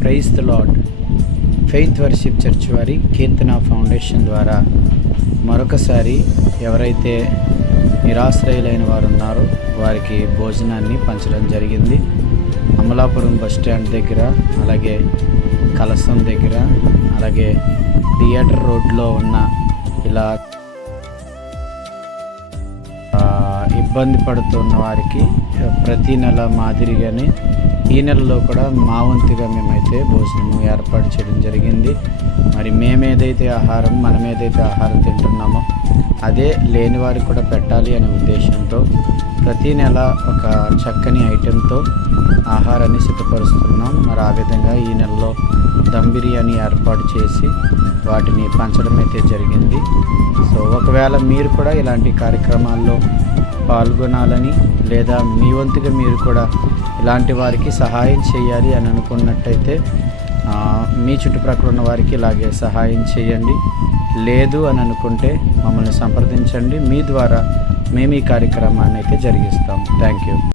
Praise the Lord. Faith worship church వారి కీర్తన foundation ద్వారా మరొకసారి ఎవరైతే నిరాశ్రయులైన వారు ఉన్నారో వారికి భోజనాన్ని పంచడం జరిగింది. అమలాపురం బస్ స్టాండ్ దగ్గర, అలాగే కలసం దగ్గర, అలాగే థియేటర్ రోడ్లో ఉన్న ఇలా ఇబ్బంది పడుతున్న వారికి ప్రతి నెల మాదిరిగానే ఈ నెలలో కూడా మా వంతుగా మేమైతే భోజనము ఏర్పాటు చేయడం జరిగింది. మరి మనం ఏదైతే ఆహారం తింటున్నామో అదే లేని వారికి కూడా పెట్టాలి అనే ఉద్దేశంతో ప్రతి నెల ఒక చక్కని ఐటెంతో ఆహారాన్ని సిద్ధపరుస్తున్నాం. మరి ఆ విధంగా ఈ నెలలో దమ్ బిర్యానీ ఏర్పాటు చేసి వాటిని పంచడం అయితే జరిగింది. సో ఒకవేళ మీరు కూడా ఇలాంటి కార్యక్రమాల్లో పాల్గొనాలని, లేదా మీ వంతుగా మీరు కూడా ఇలాంటి వారికి సహాయం చేయాలి అని అనుకున్నట్టయితే మీ చుట్టుప్రక్కల ఉన్న వారికి ఇలాగే సహాయం చేయండి. లేదు అని అనుకుంటే మమ్మల్ని సంప్రదించండి. మీ ద్వారా మేము ఈ కార్యక్రమాన్ని అయితే జరిగిస్తాం. Thank you.